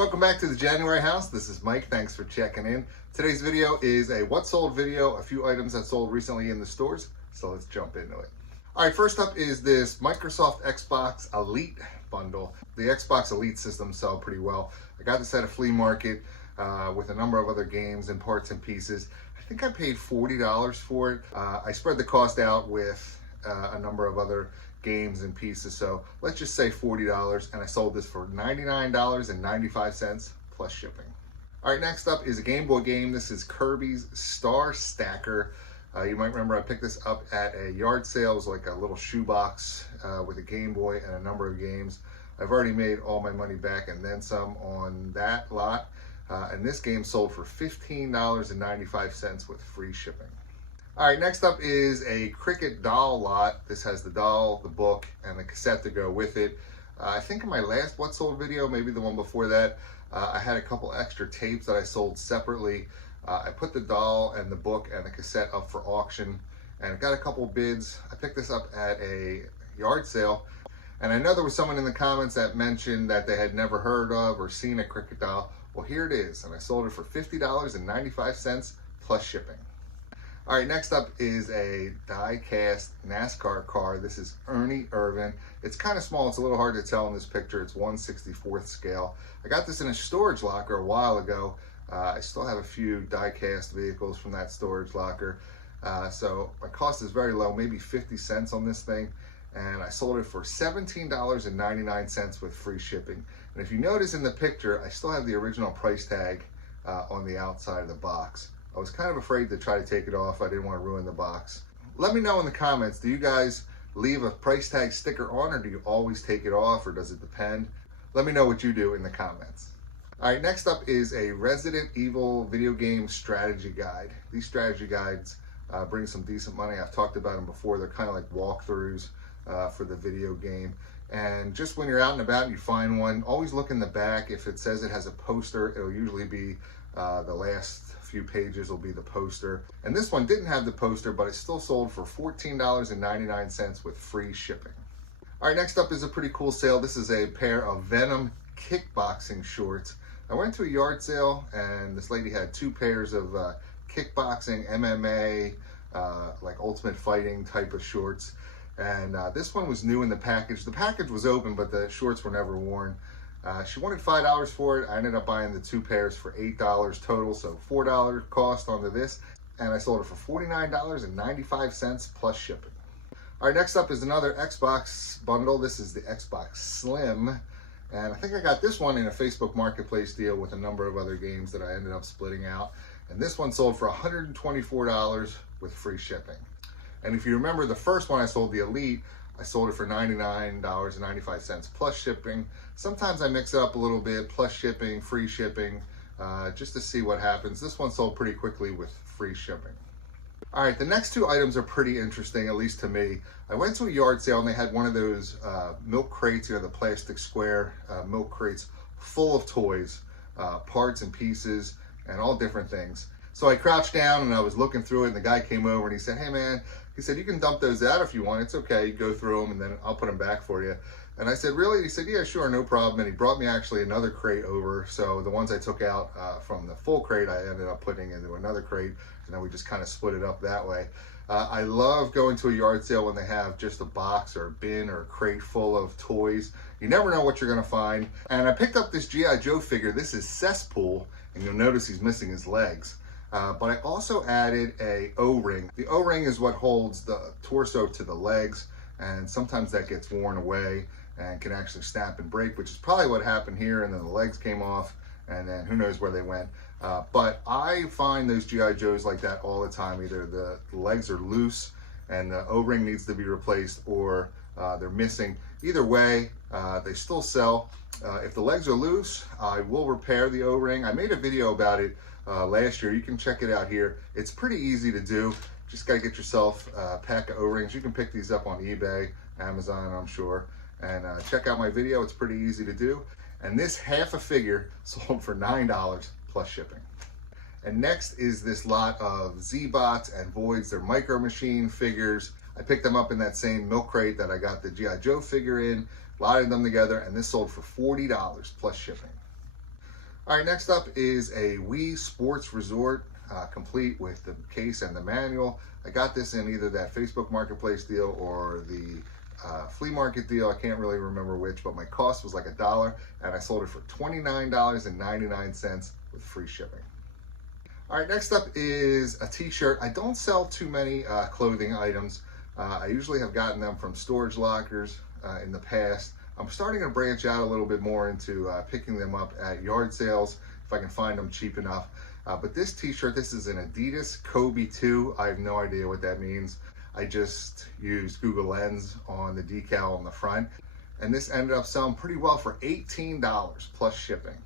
welcome back to the January house. This is Mike. Thanks for checking in. Today's video is a what sold video, a few items that sold recently in the stores. So let's jump into it. All right, first up is this Microsoft Xbox Elite bundle. The Xbox Elite systems sell pretty well. I got this at a flea market with a number of other games and parts and pieces. I think I paid $40 for it. I spread the cost out with a number of other games and pieces, so let's just say $40, and I sold this for $99.95 plus shipping. All right, next up is a Gameboy Game. This is Kirby's Star Stacker. You might remember I picked this up at a yard sale. It was like a little shoebox with a Game Boy and a number of games. I've already made all my money back and then some on that lot, and this game sold for $15.95 with free shipping. All right, next up is a Cricket doll lot. This has the doll, the book, and the cassette to go with it. I think in my last What Sold video, maybe the one before that, I had a couple extra tapes that I sold separately. I put the doll and the book and the cassette up for auction and got a couple bids. I picked this up at a yard sale, and I know there was someone in the comments that mentioned that they had never heard of or seen a Cricket doll. Well, here it is, and I sold it for $50.95 plus shipping. All right, next up is a die-cast NASCAR car. This is Ernie Irvin. It's kind of small. It's a little hard to tell in this picture. It's 1/64th scale. I got this in a storage locker a while ago. I still have a few die-cast vehicles from that storage locker. So my cost is very low, maybe 50 cents on this thing. And I sold it for $17.99 with free shipping. And if you notice in the picture, I still have the original price tag on the outside of the box. I was kind of afraid to try to take it off. I didn't want to ruin the box. Let me know in the comments, do you guys leave a price tag sticker on, or do you always take it off, or does it depend? Let me know what you do in the comments. All right, next up is a Resident Evil video game strategy guide. These strategy guides bring some decent money. I've talked about them before. They're kind of like walkthroughs for the video game. And just when you're out and about and you find one, always look in the back. If it says it has a poster, it'll usually be the last few pages will be the poster. And this one didn't have the poster, but it still sold for $14.99 with free shipping. All right, next up is a pretty cool sale. This is a pair of Venom kickboxing shorts. I went to a yard sale and this lady had two pairs of kickboxing, MMA, like ultimate fighting type of shorts. And this one was new in the package. The package was open, but the shorts were never worn. She wanted $5 for it. I ended up buying the two pairs for $8 total, so $4 cost onto this, and I sold it for $49.95 plus shipping. All right, next up is another Xbox bundle. This is the Xbox Slim, and I think I got this one in a Facebook Marketplace deal with a number of other games that I ended up splitting out, and this one sold for $124 with free shipping. And if you remember the first one I sold, the Elite, I sold it for $99.95 plus shipping. Sometimes I mix it up a little bit, plus shipping, free shipping, just to see what happens. This one sold pretty quickly with free shipping. All right, the next two items are pretty interesting, at least to me. I went to a yard sale and they had one of those milk crates, you know, the plastic square milk crates full of toys, parts and pieces, and all different things. So I crouched down and I was looking through it, and the guy came over and he said, "Hey man," he said, "you can dump those out if you want. It's okay. You go through them and then I'll put them back for you." And I said, "Really?" He said, "Yeah, sure, no problem." And he brought me actually another crate over. So the ones I took out from the full crate, I ended up putting into another crate, and then we just kind of split it up that way. I love going to a yard sale when they have just a box or a bin or a crate full of toys. You never know what you're going to find. And I picked up this G.I. Joe figure. This is Cesspool, and you'll notice he's missing his legs. But I also added a O-ring. The O-ring is what holds the torso to the legs, and sometimes that gets worn away and can actually snap and break, which is probably what happened here, and then the legs came off, and then who knows where they went. But I find those G.I. Joes like that all the time. Either the legs are loose and the O-ring needs to be replaced, or they're missing. Either way, they still sell. If the legs are loose, I will repair the O-ring. I made a video about it last year. You can check it out here. It's pretty easy to do. Just got to get yourself a pack of O-rings. You can pick these up on eBay, Amazon, I'm sure. And check out my video. It's pretty easy to do. And this half a figure sold for $9 plus shipping. And next is this lot of Z-Bots and Voids. They're Micro Machine figures. I picked them up in that same milk crate that I got the G.I. Joe figure in, lotted them together, and this sold for $40 plus shipping. All right, next up is a Wii Sports Resort, complete with the case and the manual. I got this in either that Facebook Marketplace deal or the flea market deal. I can't really remember which, but my cost was like $1, and I sold it for $29.99 with free shipping. All right, next up is a t-shirt. I don't sell too many clothing items. I usually have gotten them from storage lockers in the past. I'm starting to branch out a little bit more into picking them up at yard sales if I can find them cheap enough. But this t-shirt, this is an Adidas Kobe 2. I have no idea what that means. I just used Google Lens on the decal on the front, and this ended up selling pretty well for $18 plus shipping.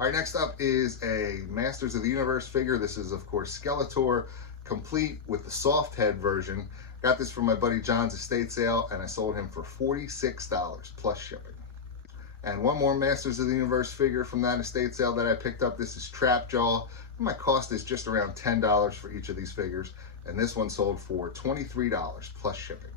All right, next up is a Masters of the Universe figure. This is, of course, Skeletor, complete with the soft head version. Got this from my buddy John's estate sale, and I sold him for $46 plus shipping. And one more Masters of the Universe figure from that estate sale that I picked up. This is Trapjaw. My cost is just around $10 for each of these figures, and this one sold for $23 plus shipping.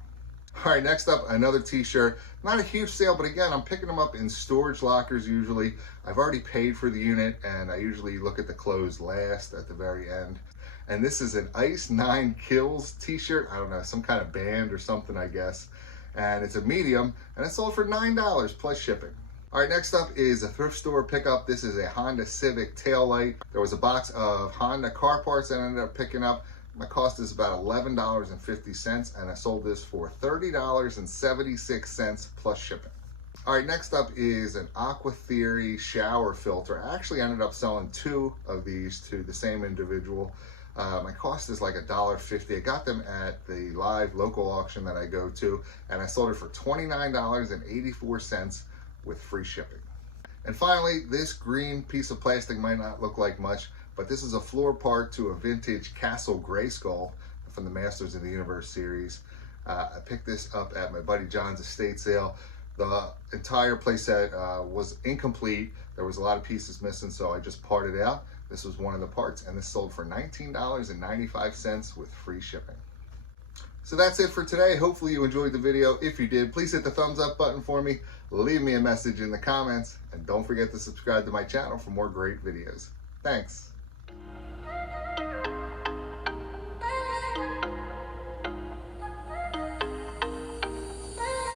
All right, next up, another t-shirt. Not a huge sale, but again, I'm picking them up in storage lockers usually. I've already paid for the unit, and I usually look at the clothes last at the very end. And this is an Ice 9 Kills t-shirt. I don't know, some kind of band or something, I guess. And it's a medium, and it sold for $9 plus shipping. All right, next up is a thrift store pickup. This is a Honda Civic taillight. There was a box of Honda car parts that I ended up picking up. My cost is about $11.50, and I sold this for $30.76 plus shipping. All right, next up is an Aqua Theory shower filter. I actually ended up selling 2 of these to the same individual. My cost is like $1.50. I got them at the live local auction that I go to, and I sold it for $29.84 with free shipping. And finally, this green piece of plastic might not look like much, but this is a floor part to a vintage Castle Grayskull from the Masters of the Universe series. I picked this up at my buddy John's estate sale. The entire playset was incomplete. There was a lot of pieces missing, so I just parted out. This was one of the parts, and this sold for $19.95 with free shipping. So that's it for today. Hopefully you enjoyed the video. If you did, please hit the thumbs up button for me. Leave me a message in the comments, and don't forget to subscribe to my channel for more great videos. Thanks.